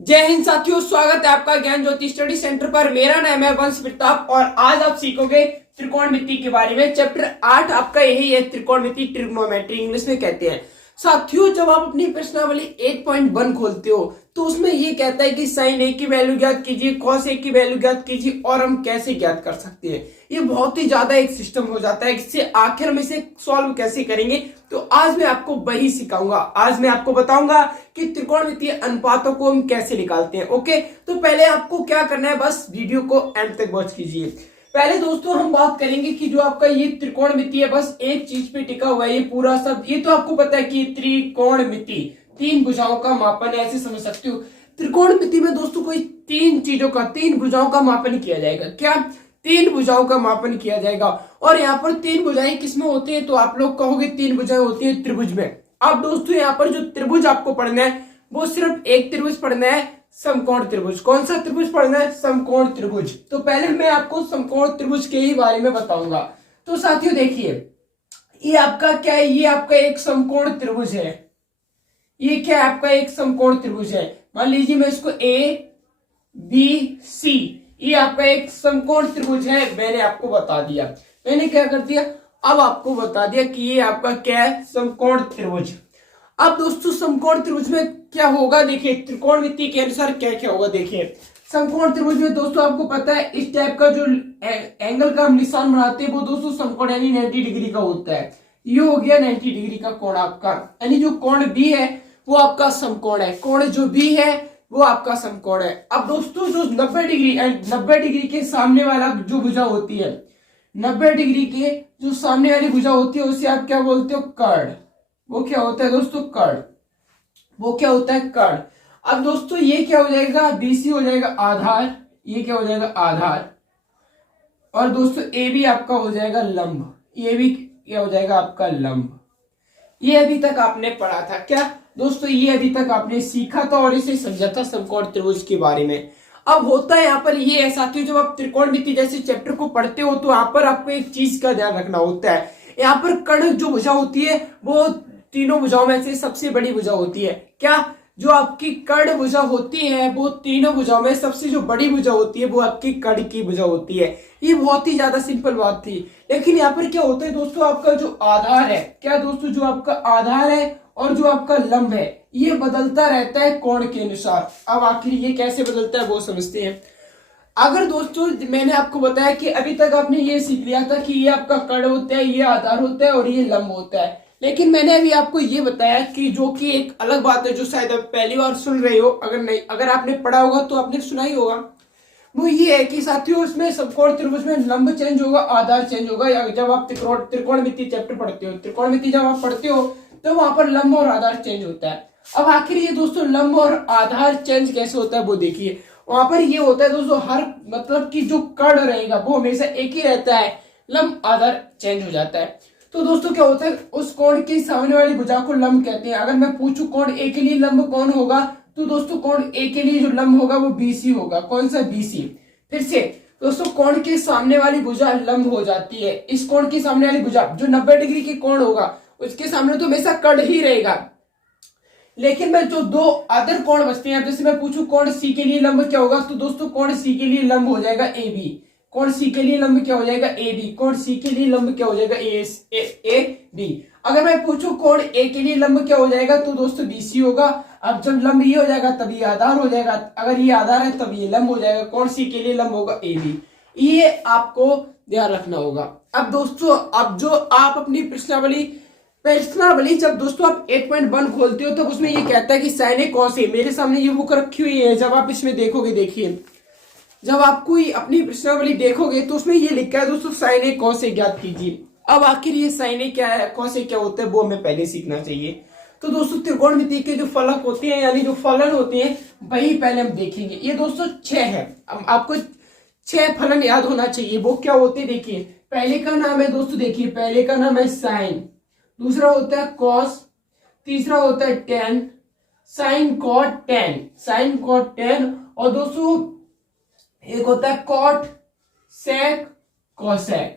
जय हिंद साथियों, स्वागत है आपका ज्ञान ज्योति स्टडी सेंटर पर। मेरा नाम है वंश प्रताप और आज आप सीखोगे त्रिकोणमिति के बारे में। चैप्टर 8 आपका यही है, त्रिकोणमिति, ट्रिग्नोमेट्री इंग्लिश में कहते हैं। साथियों, जब आप अपनी प्रश्नावली 8.1 खोलते हो तो उसमें ये कहता है कि साइन ए की वैल्यू ज्ञात कीजिए, कॉस ए की वैल्यू ज्ञात कीजिए और हम कैसे ज्ञात कर सकते हैं। ये बहुत ही ज्यादा एक सिस्टम हो जाता है, इससे आखिर में से सॉल्व कैसे करेंगे। तो आज मैं आपको वही सिखाऊंगा। आज मैं आपको बताऊंगा कि त्रिकोणमितीय अनुपातों को हम कैसे निकालते हैं। ओके, तो पहले आपको क्या करना है, बस वीडियो को एंड तक वॉच कीजिए। पहले दोस्तों हम बात करेंगे कि जो आपका ये त्रिकोणमिति है, बस एक चीज पे टिका हुआ है ये पूरा शब्द। ये तो आपको पता है कि त्रिकोणमिति तीन भुजाओं का मापन है, ऐसे समझ सकते हो। त्रिकोणमिति में दोस्तों कोई तीन चीजों का, तीन भुजाओं का मापन किया जाएगा। क्या? तीन भुजाओं का मापन किया जाएगा। और यहाँ पर तीन भुजाएं किसमें होती है, तो आप लोग कहोगे तीन भुजाएं होती है त्रिभुज में। अब दोस्तों यहाँ पर जो त्रिभुज आपको पढ़ना है वो सिर्फ एक त्रिभुज पढ़ना है, समकोण त्रिभुज। कौन सा त्रिभुज पढ़ना है? समकोण त्रिभुज। तो पहले मैं आपको समकोण त्रिभुज के ही बारे में बताऊंगा। तो साथियों देखिए, ये आपका क्या है, ये आपका एक समकोण त्रिभुज है। ये क्या है? आपका एक समकोण त्रिभुज है। मान लीजिए मैं इसको ए बी सी, ये आपका एक समकोण त्रिभुज है। मैंने आपको बता दिया, मैंने क्या कर दिया, अब आपको बता दिया कि ये आपका क्या है, समकोण त्रिभुज। अब दोस्तों समकोण त्रिभुज में क्या होगा, देखिए त्रिकोणमिति के अनुसार क्या क्या होगा। देखिए समकोण त्रिभुज में दोस्तों आपको पता है इस टाइप का जो एंगल का हम निशान बनाते हैं वो दोस्तों समकोण यानी 90 डिग्री का होता है। ये हो गया 90 डिग्री का कोण आपका, यानी जो कोण बी है वो आपका समकोण है। कोण जो बी है वो आपका समकोण है। अब दोस्तों जो 90 डिग्री, 90 डिग्री के सामने वाला जो भुजा होती है, 90 डिग्री के जो सामने वाली भुजा होती है उसे आप क्या बोलते हो, कर्ण। वो क्या होता है दोस्तों, कर्ण। वो क्या होता है, कर्ण। अब दोस्तों ये क्या हो जाएगा, बीसी हो जाएगा आधार। ये क्या हो जाएगा, आधार। और दोस्तों ए भी आपका हो जाएगा लंब। ये भी क्या हो जाएगा आपका, लंब। ये अभी तक आपने पढ़ा था। क्या दोस्तों, ये अभी तक आपने सीखा था और इसे समझा था समकोण त्रिभुज के बारे में। अब होता है यहाँ पर ये है साथियों, जब आप त्रिकोणमिति जैसे चैप्टर को पढ़ते हो तो यहाँ पर आपको एक चीज का ध्यान रखना होता है। यहाँ पर कर्ण जो भुजा होती है वो तीनों भुजाओं में से सबसे बड़ी भुजा होती है। क्या? जो आपकी कर्ण भुजा होती है वो तीनों भुजाओं में सबसे जो बड़ी भुजा होती है वो आपकी कर्ण की भुजा होती है। ये बहुत ही ज्यादा सिंपल बात थी। लेकिन यहाँ पर क्या होता है दोस्तों, आपका जो आधार है, क्या दोस्तों, जो आपका आधार है और जो आपका लंब है ये बदलता रहता है कोण के अनुसार। अब आखिर ये कैसे बदलता है वो समझते हैं। अगर दोस्तों मैंने आपको बताया कि अभी तक आपने ये सीख लिया था कि ये आपका कर्ण होता है, ये आधार होता है और ये लंब होता है। लेकिन मैंने अभी आपको ये बताया कि जो कि एक अलग बात है, जो शायद आप पहली बार सुन रहे हो, अगर नहीं, अगर आपने पढ़ा होगा तो आपने सुना ही होगा। वो ये है कि साथियों इसमें समकोण त्रिभुज में लंब चेंज होगा, आधार चेंज होगा। जब आप त्रिकोणमिति चैप्टर पढ़ते हो, त्रिकोणमिति जब आप पढ़ते हो तो वहां पर लंब और आधार चेंज होता है। अब आखिर ये दोस्तों लंब और आधार चेंज कैसे होता है वो देखिए। वहां पर ये होता है दोस्तों, हर मतलब कि जो कर्ण रहेगा वो हमेशा एक ही रहता है, लंब आधार चेंज हो जाता है। तो दोस्तों क्या होता है, उस कोण की सामने वाली भुजा को लंब कहते हैं। अगर मैं पूछूं कोण ए के लिए लंब कौन होगा, तो दोस्तों कोण ए के लिए जो लंब होगा वो बीसी होगा। कौन सा? बीसी। फिर से दोस्तों कोण के सामने वाली भुजा लंब हो जाती है। इस कोण की सामने वाली भुजा जो 90 डिग्री की कोण होगा उसके सामने तो हमेशा कर्ण ही रहेगा। लेकिन मैं जो दो अदर कोण बचते हैं, जैसे मैं पूछूं कोण सी के लिए लंब क्या होगा, तो दोस्तों कोण सी के लिए लंब हो जाएगा ए बी। कोण सी के लिए लंब क्या हो जाएगा, ए बी। कोण सी के लिए लंब क्या हो जाएगा, ए बी। अगर मैं पूछूं कोण ए के लिए लंब क्या हो जाएगा, तो दोस्तों बीसी होगा। अब जब लंब ये हो जाएगा तब ये आधार हो जाएगा, अगर ये आधार है तब ये लंब हो जाएगा। कोण सी के लिए लंब होगा ए बी। ये आपको ध्यान रखना होगा। अब दोस्तों, अब जो आप अपनी प्रश्नावली जब दोस्तों आप 8.1 खोलते हो तब उसमें ये कहता है कि साइन ए कॉस ए। मेरे सामने ये बुक रखी हुई है, जब आप इसमें देखोगे, देखिए जब आप कोई अपनी प्रश्नावली देखोगे तो उसमें ये लिखा है दोस्तों साइन ए कॉस ए ज्ञात कीजिए। अब आखिर ये साइन ए क्या है, कॉस ए क्या होता है, वो हमें पहले सीखना चाहिए। तो दोस्तों त्रिकोणमिति के जो फलक होते हैं यानी जो फलन होते हैं वही पहले हम देखेंगे। ये दोस्तों 6 है। आपको 6 फलन याद होना चाहिए। वो क्या होते हैं देखिए, पहले का नाम है दोस्तों, देखिए पहले का नाम है साइन, दूसरा होता है कॉस, तीसरा होता है tan, sine cot tan, sine cot tan, और दोस्तों एक होता है कॉट सेक कॉसेक।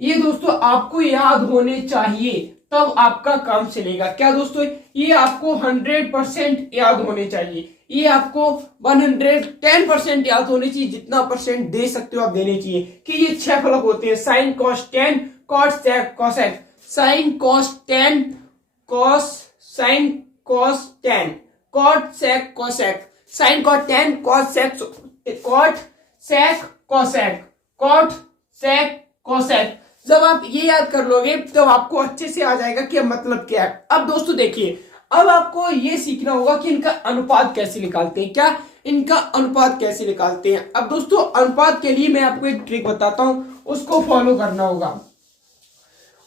ये दोस्तों आपको याद होने चाहिए। तब आपका काम चलेगा। क्या दोस्तों, ये आपको 100% याद होने चाहिए, ये आपको 110% याद होने चाहिए, जितना परसेंट दे सकते हो आप देने चाहिए। कि ये 6 फलक होते हैं, sine cos tan cot sec cosec, sine cos tan cos sine cos tan cot sec cosec, sine cot tan cot sec cot sec cosec, cot sec cosec. जब आप ये याद कर लोगे तो आपको अच्छे से आ जाएगा कि मतलब क्या है। अब दोस्तों देखिए, अब आपको ये सीखना होगा कि इनका अनुपात कैसे निकालते हैं। क्या इनका अनुपात कैसे निकालते हैं? अब दोस्तों अनुपात के लिए मैं आपको एक ट्रिक बताता हूं, उसको फॉलो करना होगा।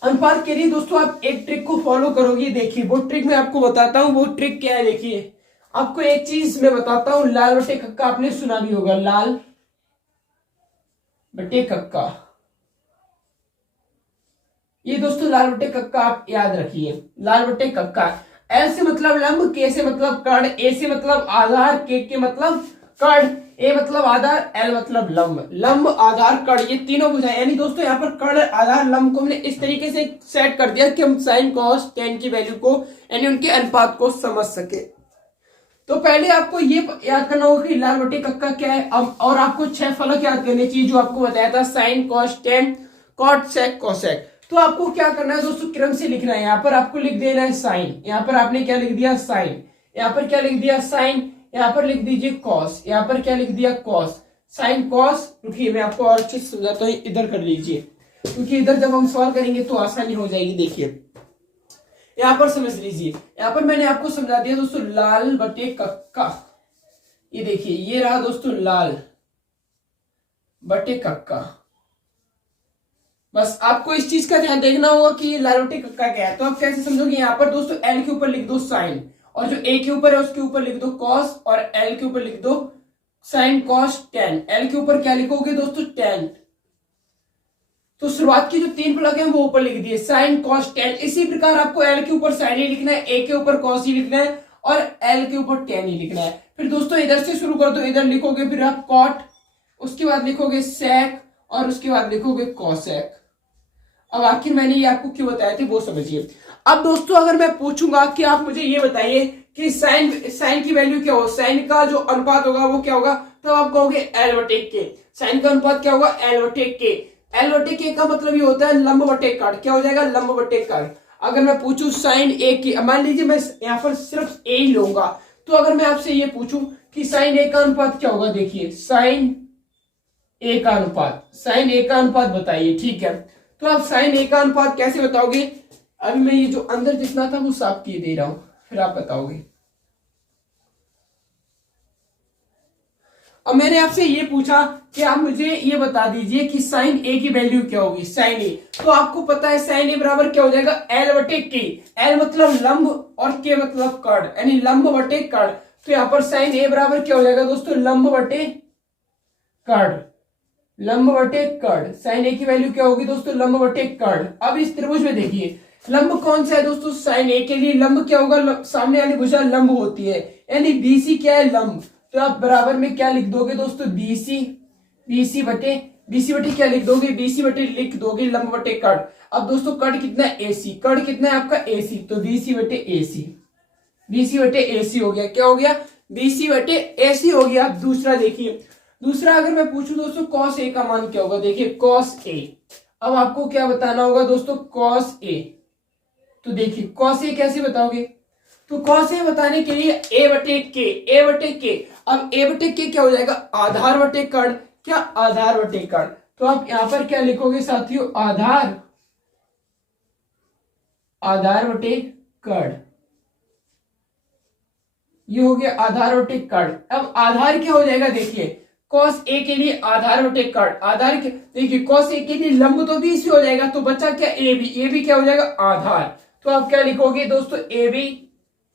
अनुपात के लिए दोस्तों आप एक ट्रिक को फॉलो करोगे। देखिए वो ट्रिक मैं आपको बताता हूं, वो ट्रिक क्या है। देखिए आपको एक चीज मैं बताता हूं, लाल बटे कक्का आपने सुना भी होगा, लाल बटे कक्का। ये दोस्तों लाल बटे कक्का आप याद रखिए, लाल बटे कक्का। एल से मतलब लंब, के से मतलब कर्ण, ए से मतलब आधार, के मतलब कर्ण, ए मतलब आधार, एल मतलब लंब। लंब आधार कर्ण ये तीनों बुझाए, यानी दोस्तों यहाँ पर कर्ण आधार लंब को हमने इस तरीके से सेट कर दिया कि हम साइन कॉस टेन की वैल्यू को यानी उनके अनुपात को समझ सके। तो पहले आपको ये याद करना होगा कि लाल बटे कक्का क्या है। अब और आपको 6 फलक याद करने चाहिए जो आपको बताया था, sine cos tan cot sec cosec. तो आपको क्या करना है दोस्तों, क्रम से लिखना है। यहाँ पर आपको लिख देना है साइन, यहाँ पर आपने क्या लिख दिया साइन, यहाँ पर क्या लिख दिया साइन, यहाँ पर लिख दीजिए कॉस, यहाँ पर क्या लिख दिया कॉस, साइन कॉस। रुकिए मैं आपको और अच्छे से समझाता हूँ, इधर कर लीजिए क्योंकि इधर जब हम सॉल्व करेंगे तो आसानी हो जाएगी। देखिए यहाँ पर समझ लीजिए, यहाँ पर मैंने आपको समझा दिया दोस्तों लाल बटे कक्का। ये देखिए ये रहा दोस्तों लाल बटे कक्का। बस आपको इस चीज का ध्यान देखना होगा कि ये लाल बटे कक्का क्या है। तो आप कैसे समझोगे, यहाँ पर दोस्तों एल के ऊपर लिख दो साइन, और जो ए के ऊपर है उसके ऊपर लिख दो कॉस, और एल के ऊपर लिख दो साइन कॉस टेन। एल के ऊपर क्या लिखोगे दोस्तों, टेन। तो शुरुआत की जो 3 फलक है वो ऊपर लिख दिए, साइन कॉस टेन। इसी प्रकार आपको एल के ऊपर साइन ही लिखना है, ए के ऊपर कॉस ही लिखना है, और एल के ऊपर टेन ही लिखना है। फिर दोस्तों इधर से शुरू कर दो, इधर लिखोगे फिर आप कॉट, उसके बाद लिखोगे सेक, और उसके बाद लिखोगे कॉसेक। अब आखिर मैंने ये आपको क्यों बताया थे वो समझिए। अब दोस्तों अगर मैं पूछूंगा कि आप मुझे ये बताइए कि साइन की वैल्यू क्या हो, साइन का जो अनुपात होगा वो क्या होगा, तो आप कहोगे एल बटे के। साइन का अनुपात क्या होगा, एल बटे के। एल बटे के का मतलब ये होता है लंब बटे कर्ण। क्या हो जाएगा, लंब बटे कर्ण। अगर मैं पूछूं साइन ए की, मान लीजिए मैं यहाँ पर सिर्फ ए ही लूंगा, तो अगर मैं आपसे ये पूछूं कि साइन ए का अनुपात क्या होगा, देखिए साइन ए का अनुपात, साइन ए का अनुपात बताइए। ठीक है, तो आप साइन ए का अनुपात कैसे बताओगे, अभी मैं ये जो अंदर जितना था वो साफ किए दे रहा हूं, फिर आप बताओगे। अब मैंने आपसे ये पूछा कि आप मुझे ये बता दीजिए कि साइन ए की वैल्यू क्या होगी, साइन ए। तो आपको पता है साइन ए बराबर क्या हो जाएगा, एल बटे के। एल मतलब लंब और के मतलब कर्ण, यानी लंब बटे कर्ण। तो यहाँ पर साइन ए बराबर क्या हो जाएगा दोस्तों, लंब बटे कर्ण, लंब बटे कर्ण। साइन ए की वैल्यू क्या होगी दोस्तों, लंब बटे कर्ण। अब इस त्रिभुज में देखिए लंब कौन सा है दोस्तों, साइन ए के लिए लंब क्या होगा, सामने वाली भुजा लंब होती है, यानी बीसी क्या है, लंब। तो आप बराबर में क्या लिख दोगे दोस्तों, बीसी, बीसी बटे क्या लिख दोगे, बीसी बटे लिख दोगे लंब बटे कर्ण। अब दोस्तों कर्ण कितना है, एसी। कर्ण कितना है आपका, एसी, तो बीसी बटे एसी, बीसी बटे एसी हो गया। क्या हो गया, बीसी बटे एसी हो गया। अब दूसरा देखिए, दूसरा अगर मैं पूछूं दोस्तों कॉस ए का मान क्या होगा, देखिए कॉस ए। अब आपको क्या बताना होगा दोस्तों, कॉस ए। तो देखिए कॉस ए कैसे बताओगे, तो कॉस ए बताने के लिए ए बटे के, ए बटे के। अब ए बटे के क्या हो जाएगा, आधार बटे कर्ण। क्या, आधार बटे कर्ण। तो आप यहां पर क्या लिखोगे साथियों, आधार, आधार बटे कर्ण। ये हो गया आधार बटे कर्ण। अब आधार क्या हो जाएगा, देखिए कॉस ए के लिए आधार बटे कर्ण। आधार देखिए कॉस ए के लिए लंब तो बीसी हो जाएगा, तो बचा क्या, ए बी। ए बी क्या हो जाएगा, आधार। तो आप क्या लिखोगे दोस्तों, ए बी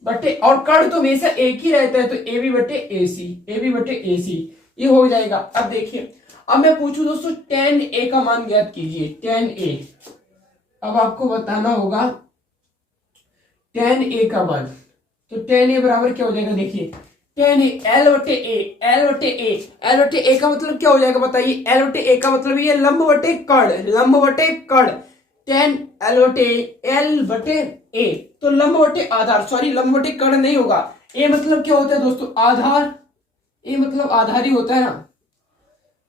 बटे, और कर्ण तो हमेशा एक ही रहता है, तो ए बी बटे ए सी, ए बी बटे ए सी, ये हो जाएगा। अब देखिए, अब मैं पूछूं दोस्तों टेन ए का मान ज्ञात कीजिए, टेन ए। अब आपको बताना होगा टेन ए का मान। तो टेन ए बराबर क्या हो जाएगा, देखिए टेन ए, एल बटे ए, एल बटे ए। एल बटे ए का मतलब क्या हो जाएगा बताइए, एल बटे ए का मतलब ये लंब बटे कर्ण, लंब बटे कर्ण। टेन एल बटे ए। तो लंब बटे आधार, सॉरी लंब बटे कर्ण नहीं होगा, ए मतलब क्या होता है दोस्तों आधार, ए मतलब आधार ही होता है ना,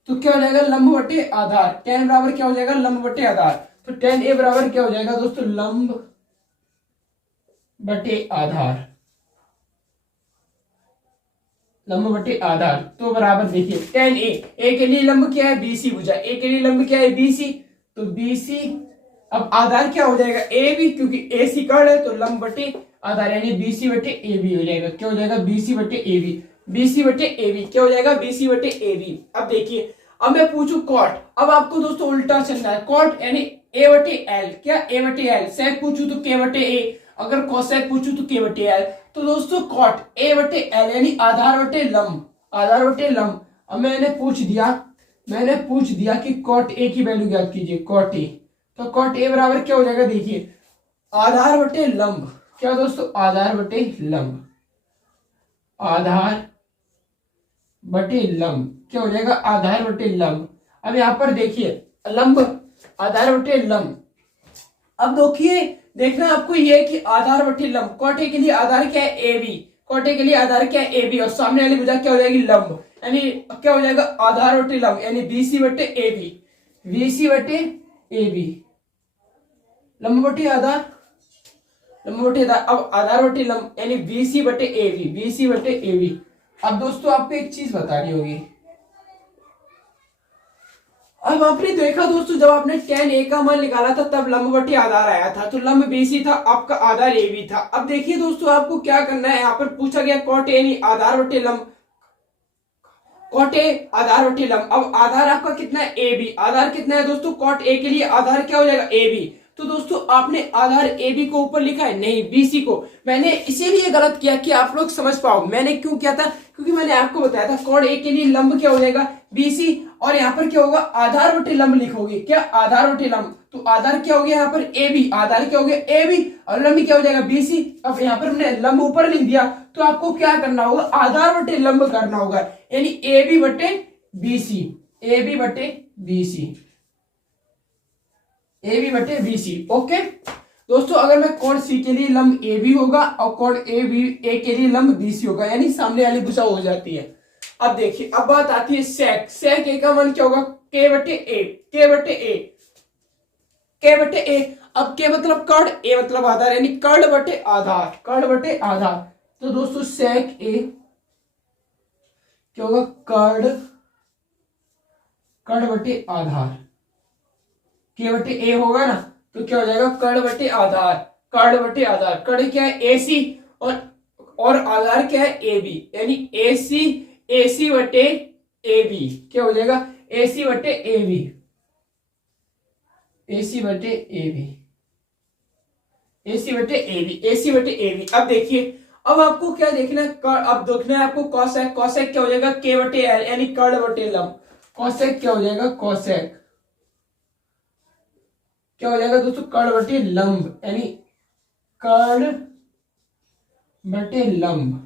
तो क्या हो जाएगा लंब बटे आधार, टेन बराबर क्या हो जाएगा लंब बटे आधार, तो टेन ए बराबर क्या हो जाएगा दोस्तों लंब बटे आधार, लंब बटे आधार। तो बराबर देखिए टेन ए के लिए लंब क्या है बीसी भुजा, ए के लिए लंब क्या है बीसी, तो बीसी, अब आधार क्या हो जाएगा ए बी, क्योंकि ए सी कर्ण है तो लंब बटे आधार यानी बीसी बटे ए बी हो जाएगा, क्या हो जाएगा बीसी बटे ए बी, बीसी बटे ए बी क्या हो जाएगा बीसी बटे ए बी। अब देखिए अब मैं पूछू कॉट, अब आपको दोस्तों उल्टा चलना है, कॉट यानी ए बटे एल, क्या ए बटे एल, सेक पूछू तो के बटे ए, अगर कोसेक पूछू तो के बटे एल, तो दोस्तों कॉट ए बटे एल यानी आधार बटे लंब, आधार बटे लंब। अब मैंने पूछ दिया कि कॉट ए की वैल्यू ज्ञात कीजिए, कॉट ए, तो कॉट ए बराबर क्या हो जाएगा देखिए आधार बटे लंब, क्या दोस्तों आधार बटे लंब, आधार बटे लंब क्या हो जाएगा आधार बटे लंब। अब यहां पर देखिए लंब आधार बटे लंब, अब देखिए देखना आपको ये कि आधार बटे लंब, कोटे के लिए आधार क्या है ए बी, कोटे के लिए आधार क्या है ए बी, और सामने वाली भुजा क्या हो जाएगी लंब, यानी क्या हो जाएगा आधार बटे लंब यानी बीसी बटे ए बी, बीसी बटे ए बी, लंब बटे आधार, लंब बटे आधार, अब आधार बटे लंब यानी बीसी बटे ए बी, बीसी बटे ए बी। अब दोस्तों आपको एक चीज बतानी होगी, अब आपने देखा दोस्तों जब आपने tan a का मान निकाला था तब लंब बटे आधार आया था, तो लंब BC था, आपका आधार AB था। अब देखिए दोस्तों आपको क्या करना है, यहाँ पर पूछा गया cot A आधार बटे लंब, cot A आधार बटे लंब, अब आधार आपका कितना है AB, आधार कितना है दोस्तों cot A के लिए आधार क्या हो जाएगा AB, तो दोस्तों आपने आधार AB को ऊपर लिखा है नहीं BC को, मैंने इसीलिए गलत किया कि आप लोग समझ पाओ मैंने क्यों किया था, क्योंकि मैंने आपको बताया था कॉड ए के लिए लंब क्या हो जाएगा BC, और यहाँ पर क्या होगा आधार बटे लंब लिखोगे, क्या आधार बटे लंब, तो आधार क्या हो गया यहाँ पर AB, आधार क्या हो गया AB और लंब क्या हो जाएगा BC। अब यहाँ पर हमने लंब ऊपर लिख दिया तो आपको क्या करना होगा आधार बटे लंब करना होगा, यानी AB बटे BC, AB बटे BC, AB बटे BC। ओके दोस्तों अगर मैं कोण C के लिए लंब AB होगा और कोण A के लिए लंब BC होगा, यानी सामने वाली भुजा हो जाती है। अब देखिए अब बात आती है सेक, सेक ए का मान क्या होगा K बटे A, K बटे A, K बटे A, अब K मतलब कर्ण, A मतलब आधार यानी कर्ण बटे आधार, कर्ण बटे आधार, तो दोस्तों सेक A क्या होगा कर्ण बटे आधार, K बटे A होगा ना तो क्या हो जाएगा कर्ण बटे आधार, कर्ण बटे आधार, कर्ण क्या है AC और आधार क्या है AB, यानी AC बटे AB क्या हो जाएगा AC बटे AB, AC बटे AB, AC बटे AB, AC बटे AB। अब देखिए अब आपको क्या देखना है, अब देखना है आपको कॉसेक, कॉसेक क्या हो जाएगा K बटे L यानी कर्ण बटे लंब, कॉसेक क्या हो जाएगा कॉसेक क्या हो जाएगा दोस्तों कर्ण बटे लंब यानी कर्ण बटे लंब,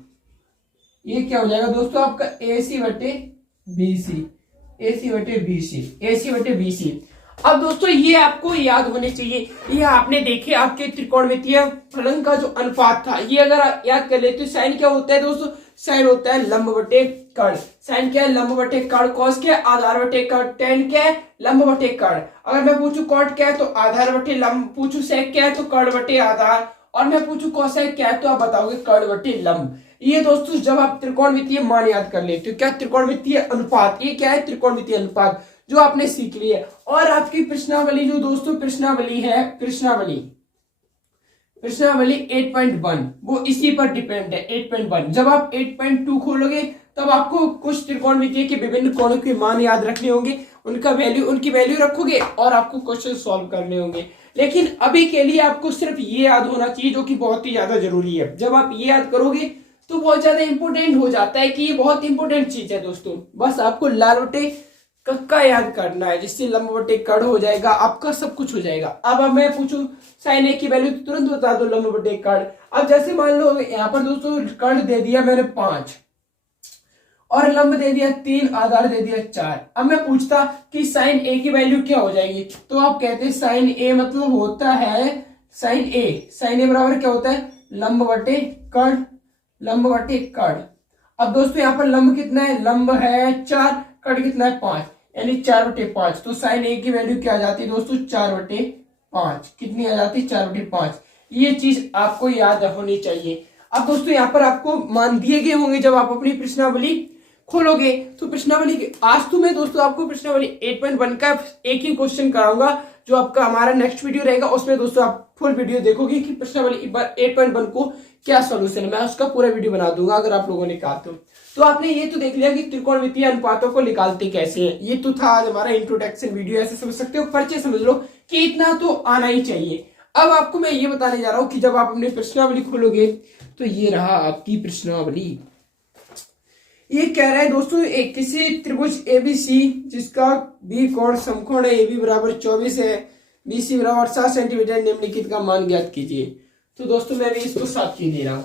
ये क्या हो जाएगा दोस्तों आपका AC बटे BC, AC बटे BC, AC बटे BC। अब दोस्तों ये आपको याद होने चाहिए, ये आपने देखे आपके त्रिकोणमितीय फलन का जो अनुपात था, ये अगर आप याद कर लेते तो साइन क्या होता है दोस्तों, साइन होता है लंब बटे कर्ण, साइन क्या है लंब बटे कर्ण, कॉस क्या है आधार बटे कर्ण, टेन क्या है लंब बटे कर्ण। अगर मैं पूछूं कॉट क्या है तो आधार बटे लंब, पूछूं सेक क्या है तो कर्ण बटे आधार, और मैं पूछूं कोसेक क्या है तो आप बताओगे कर्ण बटे लंब। ये दोस्तों जब आप त्रिकोणमितीय मान याद कर लेते हो, क्या त्रिकोणमितीय अनुपात, ये क्या है त्रिकोणमितीय अनुपात जो आपने सीख लिया है। और आपकी प्रश्नावली जो दोस्तों प्रश्नावली है, प्रश्नावली 8.1 वो इसी पर डिपेंड है, 8.1। जब आप 8.2 खोलोगे तब आपको कुछ त्रिकोणमितीय के विभिन्न कोणों के मान याद रखने होंगे, उनकी वैल्यू रखोगे और आपको क्वेश्चन सॉल्व करने होंगे। लेकिन अभी के लिए आपको सिर्फ ये याद होना चाहिए जो कि बहुत ही ज्यादा जरूरी है। जब आप ये याद करोगे तो बहुत ज्यादा इंपॉर्टेंट हो जाता है कि ये बहुत इंपॉर्टेंट चीज है दोस्तों। बस आपको लाल बटे कक्का याद करना है जिससे लंब बटे कर्ण हो जाएगा, आपका सब कुछ हो जाएगा। अब मैं पूछूं साइन ए की वैल्यू तो तुरंत बता दो लंब बटे कर्ण। अब जैसे मान लो यहाँ पर दोस्तों कर्ण दे दिया मैंने 5 और लंब दे दिया 3, आधार दे दिया 4। अब मैं पूछता कि साइन ए की वैल्यू क्या हो जाएगी, तो आप कहते हैं साइन ए मतलब होता है साइन ए बराबर क्या होता है, लंब बटे कर्ण, लंब बटे कर्ण। अब दोस्तों यहाँ पर लंब कितना है, लंब है 4, कर्ण कितना है 5, यानी 4/5। तो साइन ए की वैल्यू क्या आ जाती है दोस्तों, 4/5। कितनी आ जाती है, 4/5। ये चीज आपको याद होनी चाहिए। अब दोस्तों यहाँ पर आपको मान दिए गए होंगे, जब आप अपनी प्रश्नावली खोलोगे तो प्रश्नावली आज तो मैं दोस्तों आपको प्रश्नावली 8.1 का एक ही क्वेश्चन कराऊंगा, जो आपका हमारा नेक्स्ट वीडियो रहेगा, उसमें दोस्तों आप फुल वीडियो देखोगे कि प्रश्नावली 8.1 को क्या सोल्यूशन है, मैं उसका पूरा वीडियो बना दूंगा अगर आप लोगों ने कहा तो आपने ये तो देख लिया कि त्रिकोणमितीय अनुपातों को निकालते कैसे हैं। ये तो था आज हमारा इंट्रोडक्शन वीडियो, ऐसे समझ सकते हो, परिचय समझ लो कि इतना तो आना ही चाहिए। अब आपको मैं ये बताने जा रहा हूं कि जब आप अपनी प्रश्नावली खोलोगे तो ये रहा आपकी प्रश्नावली। ये कह रहा है दोस्तों एक किसी त्रिभुज एबीसी जिसका बी कोण समकोण है, AB बराबर 24 है, BC बराबर 7 सेंटीमीटर, निम्नलिखित का मान ज्ञात कीजिए। तो दोस्तों मैं भी इसको 7 की दे रहा हूं।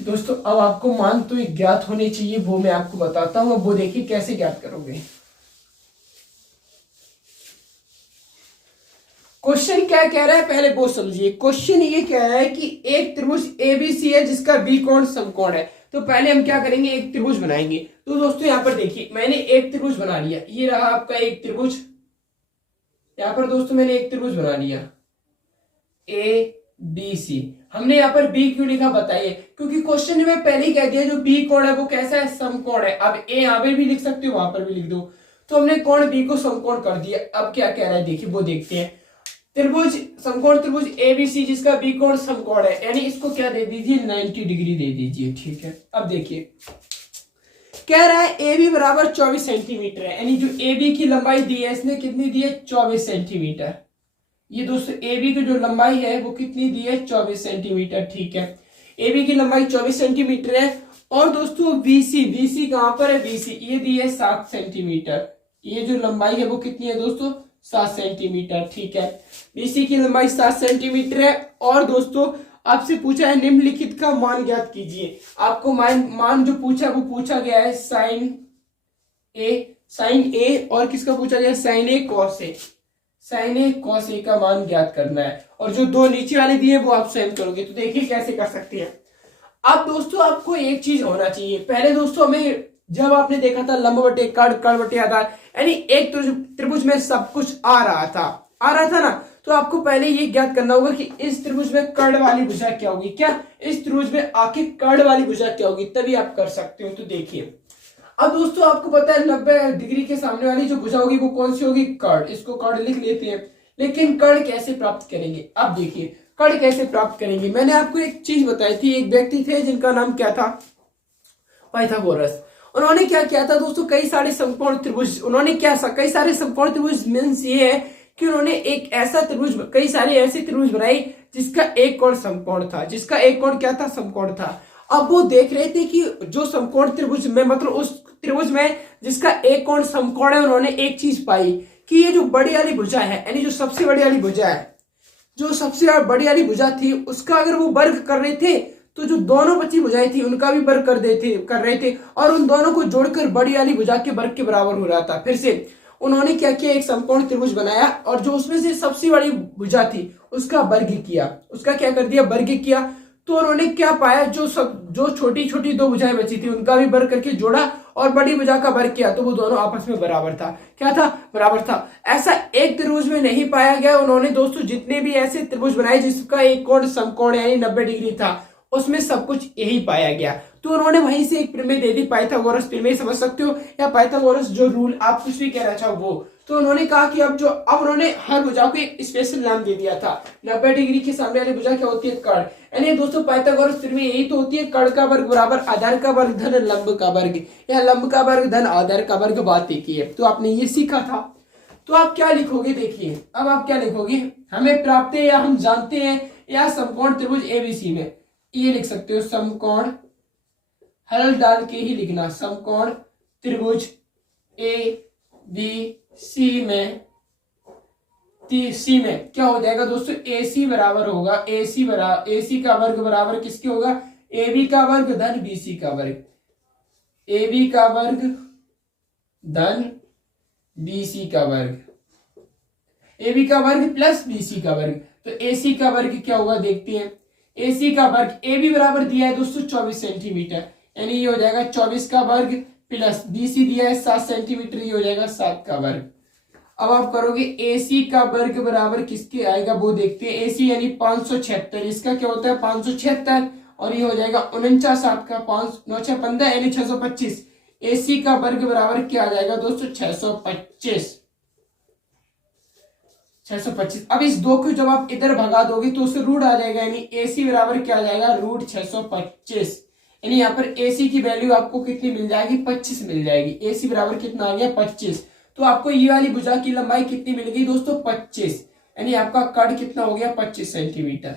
दोस्तों अब आपको मान तो ज्ञात होने चाहिए, वो मैं आपको बताता हूं। अब वो देखिए कैसे ज्ञात करोगे। क्वेश्चन क्या कह रहा है पहले वो समझिए। क्वेश्चन ये कह रहा है कि एक त्रिभुज एबीसी है जिसका बी कोण समकोण है। तो पहले हम क्या करेंगे, एक त्रिभुज बनाएंगे। तो दोस्तों यहाँ पर देखिए मैंने एक त्रिभुज बना लिया, ये रहा आपका एक त्रिभुज। यहाँ पर दोस्तों मैंने एक त्रिभुज बना लिया ए बी सी। हमने यहाँ पर बी क्यों लिखा बताइए, क्योंकि क्वेश्चन में पहले ही कह दिया जो बी कोण है वो कैसा है, समकोण है। अब ए यहाँ पे भी लिख सकते हो, वहां पर भी लिख दो। तो हमने कोण बी को समकोण कर दिया। अब क्या कह रहा है देखिए वो देखते हैं। त्रिभुज समकोण त्रिभुज एबीसी जिसका बी कोण समकोण है, यानी इसको क्या दे दीजिए 90 डिग्री दे दीजिए, ठीक है। अब देखिए कह रहा है ए बी बराबर 24 सेंटीमीटर है, यानी जो ए बी की लंबाई दी है इसने कितनी दी है 24 सेंटीमीटर। ये दोस्तों ए बी की जो लंबाई है वो कितनी दी है 24 सेंटीमीटर, ठीक है। ए बी की लंबाई 24 सेंटीमीटर है। और दोस्तों बीसी, बीसी कहां पर है, बीसी ये दी है 7 सेंटीमीटर। ये जो लंबाई है वो कितनी है दोस्तों 7 सेंटीमीटर, ठीक है। बीसी की लंबाई 7 सेंटीमीटर है। और दोस्तों आपसे पूछा है निम्नलिखित का मान ज्ञात कीजिए। आपको मान जो पूछा वो पूछा गया है साइन ए और किसका पूछा गया sign A cos A. Sign A cos A का मान ज्ञात करना है, और जो दो नीचे वाले दिए वो आप स्वयं करोगे। तो देखिए कैसे कर सकते हैं। अब दोस्तों आपको एक चीज होना चाहिए, पहले दोस्तों हमें जब आपने देखा था लंब बटे कर्ण, कर्ण बटे आधार, यानी एक त्रिभुज में सब कुछ आ रहा था ना, तो आपको पहले ये ज्ञात करना होगा कि इस त्रिभुज में कर्ण वाली भुजा क्या होगी, क्या इस त्रिभुज में आके कर्ण वाली भुजा क्या होगी, तभी आप कर सकते हो। तो देखिए अब दोस्तों आपको पता है 90 डिग्री के सामने वाली जो भुजा होगी वो कौन सी होगी, कर्ण। इसको कर्ण लिख लेते हैं। लेकिन कर्ण कैसे प्राप्त करेंगे, अब देखिए कर्ण कैसे प्राप्त करेंगे। मैंने आपको एक चीज बताई थी, एक व्यक्ति थे जिनका नाम क्या था, पाइथागोरस। उन्होंने क्या किया था दोस्तों, कई सारे समकोण त्रिभुज, उन्होंने क्या कई सारे समकोण त्रिभुज मींस ये है कि उन्होंने एक ऐसा त्रिभुज, कई सारे ऐसे त्रिभुज बनाए जिसका एक कोण समकोण था, जिसका एक कोण क्या था, समकोण था। अब वो देख रहे थे कि जो समकोण त्रिभुज में, मतलब उस त्रिभुज में जिसका एक कोण समकोण है, उन्होंने एक चीज पाई कि ये जो बड़ी वाली भुजा है, यानी जो सबसे बड़ी वाली भुजा है, जो सबसे बड़ी वाली भुजा थी उसका अगर वो वर्ग कर रहे थे तो जो दोनों बची भुजाएं थी उनका भी वर्ग कर रहे थे, और उन दोनों को जोड़कर बड़ी वाली भुजा के वर्ग के बराबर हो रहा था। फिर से उन्होंने क्या किया, एक समकोण त्रिभुज बनाया और जो उसमें से सबसे बड़ी भुजा थी उसका वर्ग किया, उसका क्या कर दिया, वर्ग किया। तो उन्होंने क्या पाया, जो छोटी छोटी दो भुजाएं बची थी उनका भी वर्ग करके जोड़ा और बड़ी भुजा का वर्ग किया, तो वो दोनों आपस में बराबर था। क्या था, बराबर था। ऐसा एक त्रिभुज में नहीं पाया गया। उन्होंने दोस्तों जितने भी ऐसे त्रिभुज बनाए जिसका एक कोण समकोण यानी 90 डिग्री था, उसमें सब कुछ यही पाया गया। तो उन्होंने वहीं से एक प्रमेय दे दी, पाइथागोरस प्रमेय समझ सकते हो, या पाइथागोरस जो रूल, आप कुछ भी कहना चाहो वो। तो उन्होंने कहा कि अब उन्होंने हर भुजा को एक स्पेशल नाम दे दिया था। 90 डिग्री के सामने वाली भुजा क्या होती है, कर्ण। यानी दोस्तों पाइथागोरस प्रमेय यही तो होती है, कर्ण का वर्ग बराबर आधार का वर्ग धन लंब का वर्ग, या लंब का वर्ग धन आधार का वर्ग, बात एक ही है। तो आपने ये सीखा था। तो आप क्या लिखोगे, देखिए अब आप क्या लिखोगे, हमें प्राप्त है या हम जानते हैं या समकोण त्रिभुज एबीसी में, ये लिख सकते हो समकोण, हल डाल के ही लिखना, समकोण त्रिभुज ए बी सी में क्या हो जाएगा दोस्तों, AC बराबर होगा, AC का वर्ग बराबर किसके होगा, ए बी का वर्ग धन बी सी का वर्ग, ए बी का वर्ग धन बी सी का वर्ग, ए बी का वर्ग प्लस बी सी का वर्ग। तो ए सी का वर्ग क्या होगा देखते हैं। ए सी का वर्ग ए बी बराबर दिया है दोस्तों 24 सेंटीमीटर, यानी ये हो जाएगा 24 का वर्ग प्लस बी सी दिया है 7 सेंटीमीटर, ये हो जाएगा 7 का वर्ग। अब आप करोगे ए सी का वर्ग बराबर किसके आएगा वो देखते हैं। ए सी यानी 576, इसका क्या होता है 576, और ये हो जाएगा 49 7 का 5 9 6 15 यानी 625। ए सी का वर्ग बराबर क्या आ जाएगा दोस्तों 625। अब इस 2 को जब आप इधर भगा दोगे तो उससे रूट आ जाएगा, यानी ए सी बराबर क्या आ जाएगा रूट 625। यानी यहाँ पर ए सी की वैल्यू आपको कितनी मिल जाएगी 25 मिल जाएगी। ए सी बराबर कितना आ गया 25। तो आपको ये वाली भुजा की लंबाई कितनी मिल गई दोस्तों 25, यानी आपका कद कितना हो गया 25 सेंटीमीटर।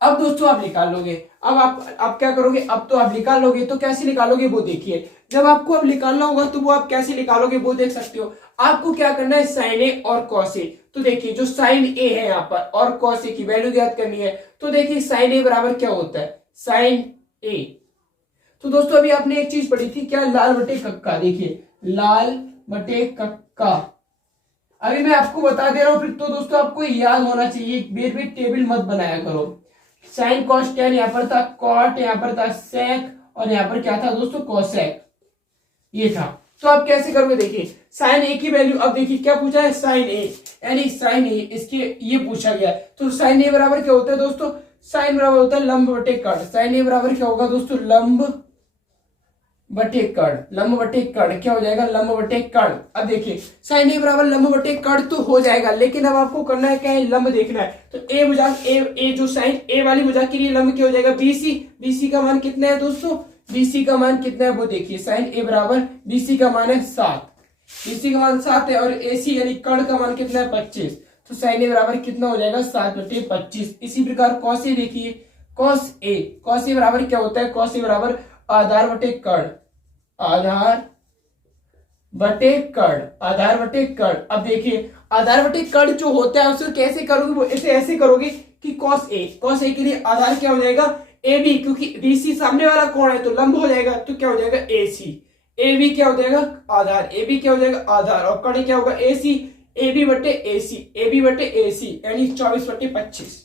अब दोस्तों आप निकाल लोगे। अब आप क्या करोगे, अब तो आप निकाल लोगे, तो कैसे निकालोगे वो देखिए। जब आपको अब निकालना होगा तो वो आप कैसे निकालोगे वो देख सकते हो। आपको क्या करना है साइन ए और कॉस ए। तो देखिए जो साइन ए है यहाँ पर और कॉस ए की वैल्यू ज्ञात करनी है। तो देखिए साइन ए बराबर क्या होता है साइन ए। तो दोस्तों अभी आपने एक चीज पढ़ी थी क्या, लाल बटे कक्का। देखिए लाल बटे कक्का, अभी मैं आपको बता दे रहा हूं, फिर तो दोस्तों आपको याद होना चाहिए, बेर बेर टेबल मत बनाया करो। साइन कॉस टेन यहाँ पर था, कॉट यहाँ पर था, सेक, और यहाँ पर क्या था दोस्तों कोसेक, ये था। तो आप कैसे करोगे देखिए साइन ए की वैल्यू, अब देखिए क्या पूछा है साइन ए, यानी साइन ए इसके ये पूछा गया। तो साइन ए बराबर क्या होता है दोस्तों, साइन बराबर होता है लंब बटे कर्ण। साइन ए बराबर क्या होगा दोस्तों लंब बटे कर्ण, लंब बटे कर्ण क्या हो जाएगा लंब बटे कर्ण। अब देखिए साइन ए बराबर लंब बटे कर्ण तो हो जाएगा, लेकिन अब आपको करना है क्या है लंब देखना है। तो ए भुजा ए जो साइन ए वाली भुजा के लिए लंब क्या हो जाएगा बीसी। बीसी का मान कितना है दोस्तों, बीसी का मान कितना है वो देखिए, साइन ए बराबर बीसी का मान है 7, बीसी का मान 7 है, और एसी यानी कर्ण का मान कितना है 25। तो साइन ए बराबर कितना हो जाएगा 7 बटे 25। इसी प्रकार कॉस ए देखिए, कॉस ए बराबर क्या होता है, कॉस ए बराबर आधार बटे कर्ण, आधार बटे कर्ण, आधार बटे कर्ण। अब देखिए आधार बटे कर्ण जो होता है उसे कैसे करोगे, वो इसे ऐसे करोगे कि कॉस ए के लिए आधार क्या हो जाएगा ए बी, क्योंकि बीसी सामने वाला कोण है तो लंब हो जाएगा, तो क्या हो जाएगा ए सी। ए बी क्या हो जाएगा आधार, ए बी क्या हो जाएगा आधार, और कर्ण क्या होगा ए सी, ए बी बटे ए सी, ए बी बटे ए सी, यानी 24 बटे 25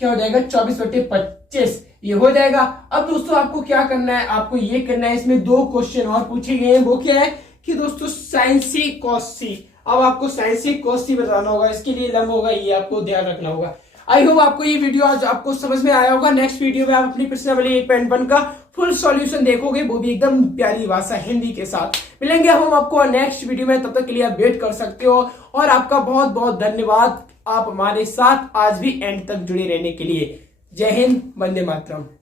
क्या हो जाएगा 24 बटे 25 ये हो जाएगा। अब दोस्तों आपको क्या करना है, आपको ये करना है, इसमें 2 क्वेश्चन और पूछे गए हैं। वो क्या है कि दोस्तों साइन सी कॉस सी। अब आपको साइन सी कॉस सी बताना होगा, इसके लिए लंब होगा, ये आपको ध्यान रखना होगा। आई होप आपको ये वीडियो आज आपको समझ में आया होगा। नेक्स्ट वीडियो में आप अपनी प्रश्नावली 8.1 का फुल सॉल्यूशन देखोगे, वो भी एकदम प्यारी भाषा हिंदी के साथ। मिलेंगे हम आपको नेक्स्ट वीडियो में, तब तक के लिए आप वेट कर सकते हो। और आपका बहुत बहुत धन्यवाद, आप हमारे साथ आज भी एंड तक जुड़े रहने के लिए। जय हिंद, वंदे मातरम।